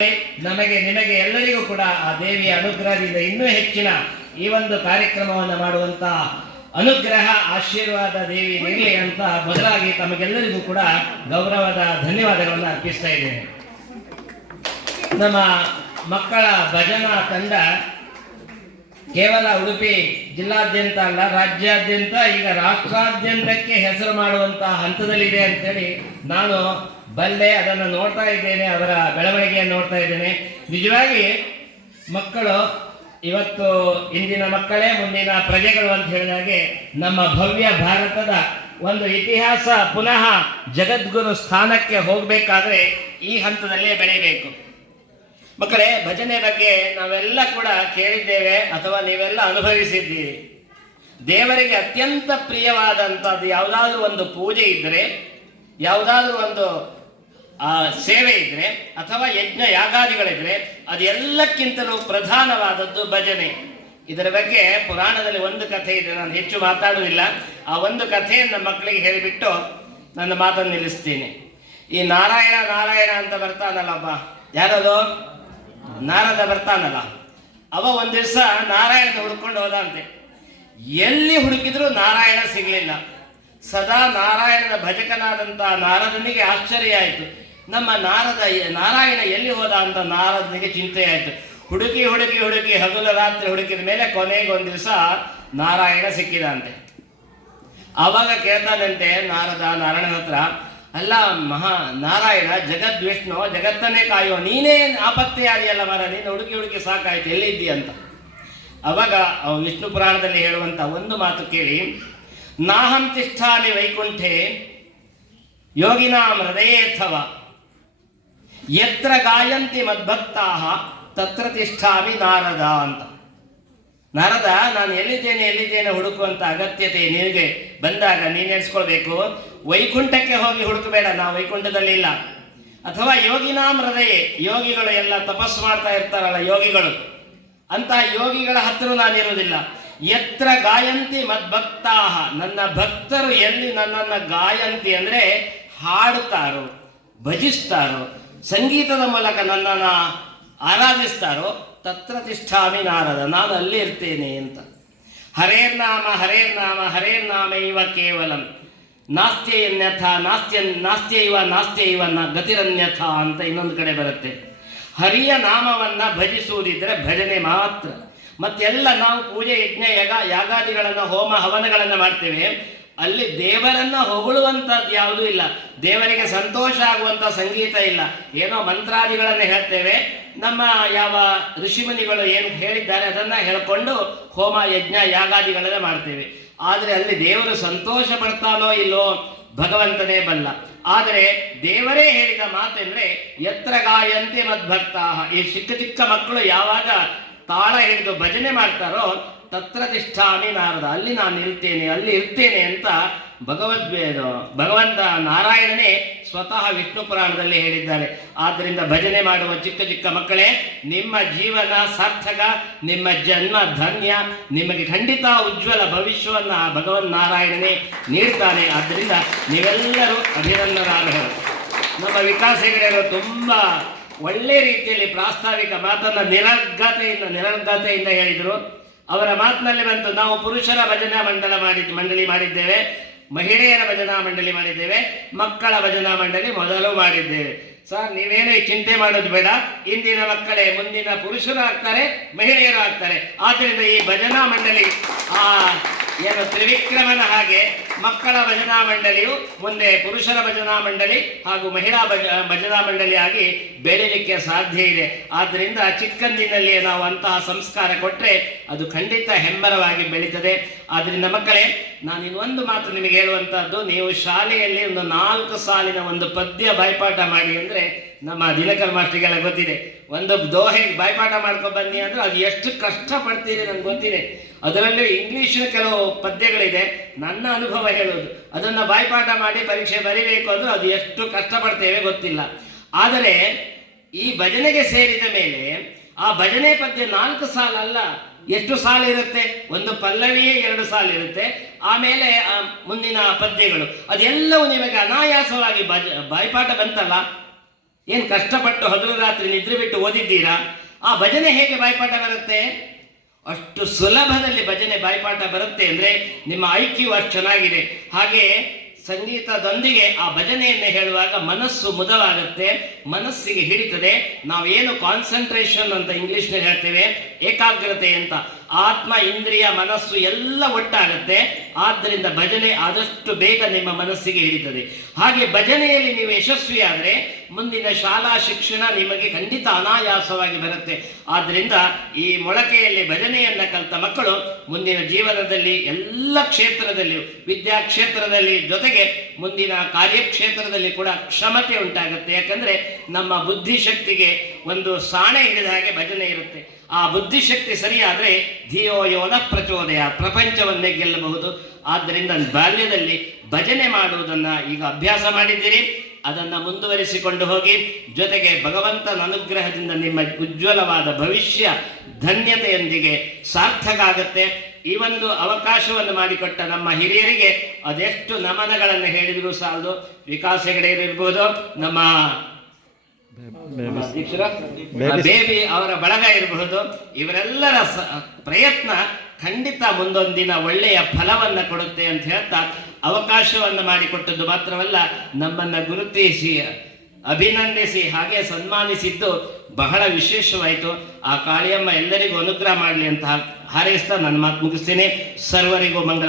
ನಮಗೆ ನಿಮಗೆ ಎಲ್ಲರಿಗೂ ಕೂಡ ಆ ದೇವಿಯ ಅನುಗ್ರಹದಿಂದ ಇನ್ನೂ ಹೆಚ್ಚಿನ ಈ ಒಂದು ಕಾರ್ಯಕ್ರಮವನ್ನು ಮಾಡುವಂತ ಅನುಗ್ರಹ ಆಶೀರ್ವಾದ ದೇವಿ ನೀಡಲಿ ಅಂತ ಮೊದಲಾಗಿ ತಮಗೆಲ್ಲರಿಗೂ ಕೂಡ ಗೌರವದ ಧನ್ಯವಾದಗಳನ್ನು ಅರ್ಪಿಸ್ತಾ ಇದ್ದೇನೆ. ನಮ್ಮ ಮಕ್ಕಳ ಭಜನಾ ತಂಡ ಕೇವಲ ಉಡುಪಿ ಜಿಲ್ಲಾದ್ಯಂತ ಅಲ್ಲ, ರಾಜ್ಯಾದ್ಯಂತ, ಈಗ ರಾಷ್ಟ್ರಾದ್ಯಂತಕ್ಕೆ ಹೆಸರು ಮಾಡುವಂತಹ ಹಂತದಲ್ಲಿದೆ ಅಂತೇಳಿ ನಾನು ಬಲ್ಲೆ. ಅದನ್ನು ನೋಡ್ತಾ ಇದ್ದೇನೆ, ಅವರ ಬೆಳವಣಿಗೆಯನ್ನು ನೋಡ್ತಾ ಇದ್ದೇನೆ. ನಿಜವಾಗಿ ಮಕ್ಕಳು ಇವತ್ತು ಇಂದಿನ ಮಕ್ಕಳೇ ಮುಂದಿನ ಪ್ರಜೆಗಳು ಅಂತ ಹೇಳಿದಾಗೆ ನಮ್ಮ ಭವ್ಯ ಭಾರತದ ಒಂದು ಇತಿಹಾಸ ಪುನಃ ಜಗದ್ಗುರು ಸ್ಥಾನಕ್ಕೆ ಹೋಗಬೇಕಾದ್ರೆ ಈ ಹಂತದಲ್ಲೇ ಬೆಳೆಯಬೇಕು. ಮಕ್ಕಳೇ, ಭಜನೆ ಬಗ್ಗೆ ನಾವೆಲ್ಲ ಕೂಡ ಕೇಳಿದ್ದೇವೆ ಅಥವಾ ನೀವೆಲ್ಲ ಅನುಭವಿಸಿದ್ದೀರಿ. ದೇವರಿಗೆ ಅತ್ಯಂತ ಪ್ರಿಯವಾದಂಥದ್ದು ಯಾವುದಾದ್ರೂ ಒಂದು ಪೂಜೆ ಇದ್ದರೆ, ಯಾವುದಾದ್ರೂ ಒಂದು ಸೇವೆ ಇದ್ರೆ ಅಥವಾ ಯಜ್ಞ ಯಾಗಾದಿಗಳಿದ್ರೆ ಅದೆಲ್ಲಕ್ಕಿಂತಲೂ ಪ್ರಧಾನವಾದದ್ದು ಭಜನೆ. ಇದರ ಬಗ್ಗೆ ಪುರಾಣದಲ್ಲಿ ಒಂದು ಕಥೆ ಇದೆ, ನಾನು ಹೆಚ್ಚು ಮಾತಾಡುವುದಿಲ್ಲ. ಆ ಒಂದು ಕಥೆಯನ್ನು ಮಕ್ಕಳಿಗೆ ಹೇಳಿಬಿಟ್ಟು ನನ್ನ ಮಾತನ್ನು ನಿಲ್ಲಿಸ್ತೀನಿ. ಈ ನಾರಾಯಣ ನಾರಾಯಣ ಅಂತ ಬರ್ತಾನಲ್ಲಪ್ಪ, ಯಾರದು? ನಾರದ ಬರ್ತಾನಲ್ಲ, ಅವ ಒಂದು ದಿವಸ ನಾರಾಯಣ ಹುಡ್ಕೊಂಡು ಹೋದಂತೆ. ಎಲ್ಲಿ ಹುಡುಕಿದ್ರು ನಾರಾಯಣ ಸಿಗಲಿಲ್ಲ. ಸದಾ ನಾರಾಯಣನ ಭಜಕನಾದಂಥ ನಾರದನಿಗೆ ಆಶ್ಚರ್ಯ ಆಯಿತು. ನಮ್ಮ ನಾರಾಯಣ ಎಲ್ಲಿ ಹೋದ ಅಂತ ನಾರದನಿಗೆ ಚಿಂತೆ ಆಯಿತು. ಹುಡುಕಿ ಹುಡುಕಿ ಹುಡುಕಿ ಹಗಲು ರಾತ್ರಿ ಹುಡುಕಿದ ಮೇಲೆ ಕೊನೆಗೆ ಒಂದು ದಿವಸ ನಾರಾಯಣ ಸಿಕ್ಕಿದಂತೆ. ಆವಾಗ ಕೇಳ್ತಾನಂತೆ ನಾರಾಯಣನ ಹತ್ರ, ಅಲ್ಲ ಮಹಾ ನಾರಾಯಣ, ಜಗದ್ವಿಷ್ಣು, ಜಗತ್ತನ್ನೇ ಕಾಯೋ, ನೀನೇ ಆಪತ್ತೇ ಆದಿಯಲ್ಲ ಮರ, ನೀನು ಹುಡುಕಿ ಹುಡುಕಿ ಸಾಕಾಯ್ತು, ಎಲ್ಲಿದ್ದಿ ಅಂತ. ಅವಾಗ ವಿಷ್ಣು ಪುರಾಣದಲ್ಲಿ ಹೇಳುವಂಥ ಒಂದು ಮಾತು ಕೇಳಿ, ನಾಹಂ ತಿಷ್ಠಾಮಿ ವೈಕುಂಠೆ ಯೋಗಿನಾಂ ಹೃದಯೇಥವ ಯತ್ರ ಗಾಯಂತಿ ಮದ್ಭಕ್ತಾಃ ತತ್ರ ತಿಷ್ಠಾಮಿ ನಾರದ ಅಂತ. ನಾರದ, ನಾನು ಎಲ್ಲಿದ್ದೇನೆ ಹುಡುಕುವಂತ ಅಗತ್ಯತೆ ನಿನಗೆ ಬಂದಾಗ ನೀನು ಎಣಿಸ್ಕೊಳ್ಬೇಕು. ವೈಕುಂಠಕ್ಕೆ ಹೋಗಿ ಹುಡುಕಬೇಡ, ನಾವು ವೈಕುಂಠದಲ್ಲಿ ಇಲ್ಲ. ಅಥವಾ ಯೋಗಿನಾಂ ಹೃದಯ, ಯೋಗಿಗಳು ಎಲ್ಲ ತಪಸ್ಸು ಮಾಡ್ತಾ ಇರ್ತಾರಲ್ಲ ಯೋಗಿಗಳು, ಅಂತ ಯೋಗಿಗಳ ಹತ್ರ ನಾನಿರುವುದಿಲ್ಲ. ಯತ್ರ ಗಾಯಂತಿ ಮದ್ಭಕ್ತಾಹ, ನನ್ನ ಭಕ್ತರು ಎಲ್ಲಿ ನನ್ನನ್ನು ಗಾಯಂತಿ ಅಂದರೆ ಹಾಡುತ್ತಾರೋ, ಭಜಿಸ್ತಾರೋ, ಸಂಗೀತದ ಮೂಲಕ ನನ್ನನ್ನು ಆರಾಧಿಸ್ತಾರೋ, ತತ್ರ ತಿಷ್ಠಾಮಿ ನಾರದ, ನಾನು ಅಲ್ಲಿ ಇರ್ತೇನೆ ಅಂತ. ಹರೇರ್ನಾಮ ಹರೇರ್ನಾಮ ಹರೇರ್ನಾಮೈವ ಕೇವಲಂ ನಾಸ್ತ್ಯನ್ಯಥ ನಾಸ್ತ್ಯೈವ ಗತಿರನ್ಯಥ ಅಂತ ಇನ್ನೊಂದು ಕಡೆ ಬರುತ್ತೆ. ಹರಿಯ ನಾಮವನ್ನು ಭಜಿಸುವುದಿದ್ರೆ ಭಜನೆ ಮಾತ್ರ. ಮತ್ತೆಲ್ಲ ನಾವು ಪೂಜೆ ಯಜ್ಞ ಯಾಗಾದಿಗಳನ್ನು ಹೋಮ ಹವನಗಳನ್ನು ಮಾಡ್ತೇವೆ, ಅಲ್ಲಿ ದೇವರನ್ನು ಹೊಗಳುವಂಥದ್ದು ಯಾವುದೂ ಇಲ್ಲ. ದೇವರಿಗೆ ಸಂತೋಷ ಆಗುವಂಥ ಸಂಗೀತ ಇಲ್ಲ. ಏನೋ ಮಂತ್ರಾದಿಗಳನ್ನು ಹೇಳ್ತೇವೆ, ನಮ್ಮ ಯಾವ ಋಷಿಮುನಿಗಳು ಏನು ಹೇಳಿದ್ದಾರೆ ಅದನ್ನು ಹೇಳ್ಕೊಂಡು ಹೋಮ ಯಜ್ಞ ಯಾಗಾದಿಗಳನ್ನ ಮಾಡ್ತೇವೆ. ಆದರೆ ಅಲ್ಲಿ ದೇವರು ಸಂತೋಷ ಪಡ್ತಾನೋ ಇಲ್ಲೋ ಭಗವಂತನೇ ಬಲ್ಲ. ಆದರೆ ದೇವರೇ ಹೇಳಿದ ಮಾತೆಂದ್ರೆ ಯತ್ರ ಗಾಯಂತಿ ಮದ್ಭಕ್ತಾಃ, ಈ ಚಿಕ್ಕ ಮಕ್ಕಳು ಯಾವಾಗ ತಾಳ ಹಿಡಿದು ಭಜನೆ ಮಾಡ್ತಾರೋ ತತ್ರ ತಿಷ್ಠಾಮಿ ನಾರದ, ಅಲ್ಲಿ ನಾನು ಅಲ್ಲಿ ಇರ್ತೇನೆ ಅಂತ ಭಗವಂತ ನಾರಾಯಣನೇ ಸ್ವತಃ ವಿಷ್ಣು ಪುರಾಣದಲ್ಲಿ ಹೇಳಿದ್ದಾರೆ. ಆದ್ದರಿಂದ ಭಜನೆ ಮಾಡುವ ಚಿಕ್ಕ ಮಕ್ಕಳೇ, ನಿಮ್ಮ ಜೀವನ ಸಾರ್ಥಕ, ನಿಮ್ಮ ಜನ್ಮ ಧನ್ಯ, ನಿಮಗೆ ಖಂಡಿತ ಉಜ್ವಲ ಭವಿಷ್ಯವನ್ನು ಭಗವನ್ ನಾರಾಯಣನೇ ನೀಡ್ತಾನೆ. ಆದ್ದರಿಂದ ನೀವೆಲ್ಲರೂ ಅಭಿನಂದನಾರ್ಹರು. ನಮ್ಮ ವಿಕಾಸ್ ಹೆಗಡೆಯವರು ತುಂಬ ಒಳ್ಳೆ ರೀತಿಯಲ್ಲಿ ಪ್ರಾಸ್ತಾವಿಕ ಮಾತನ್ನು ನಿರರ್ಗತೆಯಿಂದ ಹೇಳಿದರು. ಅವರ ಮಾತಿನಲ್ಲಿ ಬಂತು, ನಾವು ಪುರುಷರ ಭಜನಾ ಮಂಡಳಿ ಮಾಡಿದ್ದೇವೆ, ಮಹಿಳೆಯರ ಭಜನಾ ಮಂಡಳಿ ಮಾಡಿದ್ದೇವೆ, ಮಕ್ಕಳ ಭಜನಾ ಮಂಡಳಿ ಮೊದಲು ಮಾಡಿದ್ದೇವೆ. ಸರ್, ನೀವೇನು ಚಿಂತೆ ಮಾಡೋದು ಬೇಡ, ಇಂದಿನ ಮಕ್ಕಳೇ ಮುಂದಿನ ಪುರುಷರು ಆಗ್ತಾರೆ, ಮಹಿಳೆಯರು ಆಗ್ತಾರೆ. ಆದ್ದರಿಂದ ಈ ಭಜನಾ ಮಂಡಳಿ ಏನು ತ್ರಿವಿಕ್ರಮನ ಹಾಗೆ ಮಕ್ಕಳ ಭಜನಾ ಮಂಡಳಿಯು ಮುಂದೆ ಪುರುಷರ ಭಜನಾ ಮಂಡಳಿ ಹಾಗೂ ಮಹಿಳಾ ಭಜನಾ ಮಂಡಳಿಯಾಗಿ ಬೆಳೀಲಿಕ್ಕೆ ಸಾಧ್ಯ ಇದೆ. ಆದ್ದರಿಂದ ಚಿಕ್ಕಂದಿನಲ್ಲಿಯೇ ನಾವು ಅಂತಹ ಸಂಸ್ಕಾರ ಕೊಟ್ಟರೆ ಅದು ಖಂಡಿತ ಹೆಮ್ಮರವಾಗಿ ಬೆಳೀತದೆ. ಆದ್ದರಿಂದ ಮಕ್ಕಳೇ, ನಾನು ಇನ್ನೊಂದು ಮಾತು ನಿಮಗೆ ಹೇಳುವಂಥದ್ದು, ನೀವು ಶಾಲೆಯಲ್ಲಿ ಒಂದು 4 ಸಾಲಿನ ಒಂದು ಪದ್ಯ ಬಾಯ್ಪಾಠ ಮಾಡಿ ಅಂದರೆ ನಮ್ಮ ದಿನಕರ್ ಮಾಸ್ಟರಿಗೆಲ್ಲ ಗೊತ್ತಿದೆ. ಒಂದು ದೋಹೆ ಬಾಯ್ಪಾಠ ಮಾಡ್ಕೊಂಡು ಬನ್ನಿ ಅಂದರೆ ಅದು ಎಷ್ಟು ಕಷ್ಟಪಡ್ತೀರಿ ನನಗೆ ಗೊತ್ತಿದೆ. ಅದರಲ್ಲೂ ಇಂಗ್ಲೀಷಿನ ಕೆಲವು ಪದ್ಯಗಳಿದೆ, ನನ್ನ ಅನುಭವ ಹೇಳೋದು, ಅದನ್ನು ಬಾಯ್ಪಾಠ ಮಾಡಿ ಪರೀಕ್ಷೆ ಬರೀಬೇಕು ಅಂದರೆ ಅದು ಎಷ್ಟು ಕಷ್ಟಪಡ್ತೇವೆ ಗೊತ್ತಿಲ್ಲ. ಆದರೆ ಈ ಭಜನೆಗೆ ಸೇರಿದ ಮೇಲೆ ಆ ಭಜನೆ ಪದ್ಯ 4 ಸಾಲಲ್ಲ, ಎಷ್ಟು ಸಾಲು ಇರುತ್ತೆ? ಒಂದು ಪಲ್ಲವಿಯೇ 2 ಸಾಲು ಇರುತ್ತೆ. ಆಮೇಲೆ ಮುಂದಿನ ಪದ್ಯಗಳು ಅದೆಲ್ಲವೂ ನಿಮಗೆ ಅನಾಯಾಸವಾಗಿ ಬಾಯ್ಪಾಠ ಬಂತಲ್ಲ, ಏನು ಕಷ್ಟಪಟ್ಟು ಹಗಲು ರಾತ್ರಿ ನಿದ್ರೆ ಬಿಟ್ಟು ಓದಿದ್ದೀರಾ? ಆ ಭಜನೆ ಹೇಗೆ ಬಾಯ್ಪಾಠ ಬರುತ್ತೆ? ಅಷ್ಟು ಸುಲಭದಲ್ಲಿ ಭಜನೆ ಬಾಯ್ಪಾಠ ಬರುತ್ತೆ ಅಂದರೆ ನಿಮ್ಮ IQ ಅಷ್ಟು ಚೆನ್ನಾಗಿದೆ. ಹಾಗೆ ಸಂಗೀತದೊಂದಿಗೆ ಆ ಭಜನೆಯನ್ನು ಹೇಳುವಾಗ ಮನಸ್ಸು ಮುದವಾಗುತ್ತೆ, ಮನಸ್ಸಿಗೆ ಹಿಡಿತದೆ. ನಾವೇನು ಕಾನ್ಸಂಟ್ರೇಷನ್ ಅಂತ ಇಂಗ್ಲಿಷ್ನಲ್ಲಿ ಹೇಳ್ತೇವೆ, ಏಕಾಗ್ರತೆ ಅಂತ, ಆತ್ಮ ಇಂದ್ರಿಯ ಮನಸ್ಸು ಎಲ್ಲ ಒಟ್ಟಾಗುತ್ತೆ. ಆದ್ದರಿಂದ ಭಜನೆ ಆದಷ್ಟು ಬೇಗ ನಿಮ್ಮ ಮನಸ್ಸಿಗೆ ಹಿಡಿತದೆ. ಹಾಗೆ ಭಜನೆಯಲ್ಲಿ ನೀವು ಯಶಸ್ವಿಯಾದರೆ ಮುಂದಿನ ಶಾಲಾ ಶಿಕ್ಷಣ ನಿಮಗೆ ಖಂಡಿತ ಅನಾಯಾಸವಾಗಿ ಬರುತ್ತೆ. ಆದ್ದರಿಂದ ಈ ಮೊಳಕೆಯಲ್ಲಿ ಭಜನೆಯನ್ನು ಕಲಿತ ಮಕ್ಕಳು ಮುಂದಿನ ಜೀವನದಲ್ಲಿ ಎಲ್ಲ ಕ್ಷೇತ್ರದಲ್ಲಿಯೂ, ವಿದ್ಯಾ ಕ್ಷೇತ್ರದಲ್ಲಿ ಜೊತೆಗೆ ಮುಂದಿನ ಕಾರ್ಯಕ್ಷೇತ್ರದಲ್ಲಿ ಕೂಡ ಕ್ಷಮತೆ ಉಂಟಾಗುತ್ತೆ. ಯಾಕಂದರೆ ನಮ್ಮ ಬುದ್ಧಿಶಕ್ತಿಗೆ ಒಂದು ಸಾಣೆ ಹಿಡಿದ ಹಾಗೆ ಭಜನೆ ಇರುತ್ತೆ. ಆ ಬುದ್ಧಿಶಕ್ತಿ ಸರಿಯಾದರೆ ಧಿಯೋ ಯೋನ ಪ್ರಚೋದಯ, ಪ್ರಪಂಚವನ್ನೇ ಗೆಲ್ಲಬಹುದು. ಆದ್ದರಿಂದ ಬಾಲ್ಯದಲ್ಲಿ ಭಜನೆ ಮಾಡುವುದನ್ನು ಈಗ ಅಭ್ಯಾಸ ಮಾಡಿದ್ದೀರಿ, ಅದನ್ನು ಮುಂದುವರಿಸಿಕೊಂಡು ಹೋಗಿ. ಜೊತೆಗೆ ಭಗವಂತನ ಅನುಗ್ರಹದಿಂದ ನಿಮ್ಮ ಉಜ್ವಲವಾದ ಭವಿಷ್ಯ ಧನ್ಯತೆಯೊಂದಿಗೆ ಸಾರ್ಥಕ ಆಗುತ್ತೆ. ಈ ಒಂದು ಅವಕಾಶವನ್ನು ಮಾಡಿಕೊಟ್ಟ ನಮ್ಮ ಹಿರಿಯರಿಗೆ ಅದೆಷ್ಟು ನಮನಗಳನ್ನು ಹೇಳಿದರೂ ಸಾಲದು. ವಿಕಾಸ್ ಹೆಗಡೆ ಇರ್ಬೋದು, ನಮ್ಮ ಬೇಬಿ ಅವರ ಬಳಗ ಇರಬಹುದು, ಇವರೆಲ್ಲರ ಪ್ರಯತ್ನ ಖಂಡಿತ ಮುಂದೊಂದಿನ ಒಳ್ಳೆಯ ಫಲವನ್ನು ಕೊಡುತ್ತೆ ಅಂತ ಹೇಳ್ತಾ, ಅವಕಾಶವನ್ನು ಮಾಡಿಕೊಟ್ಟದ್ದು ಮಾತ್ರವಲ್ಲ, ನಮ್ಮನ್ನು ಗುರುತಿಸಿ ಅಭಿನಂದಿಸಿ ಹಾಗೆ ಸನ್ಮಾನಿಸಿದ್ದು ಬಹಳ ವಿಶೇಷವಾಯಿತು. ಆ ಕಾಳಿಯಮ್ಮ ಎಲ್ಲರಿಗೂ ಅನುಗ್ರಹ ಮಾಡಲಿ ಅಂತ ಹಾರೈಸ್ತಾ ನನ್ನ ಮಾತು ಮುಗಿಸ್ತೇನೆ. ಸರ್ವರಿಗೂ ಮಂಗಳ.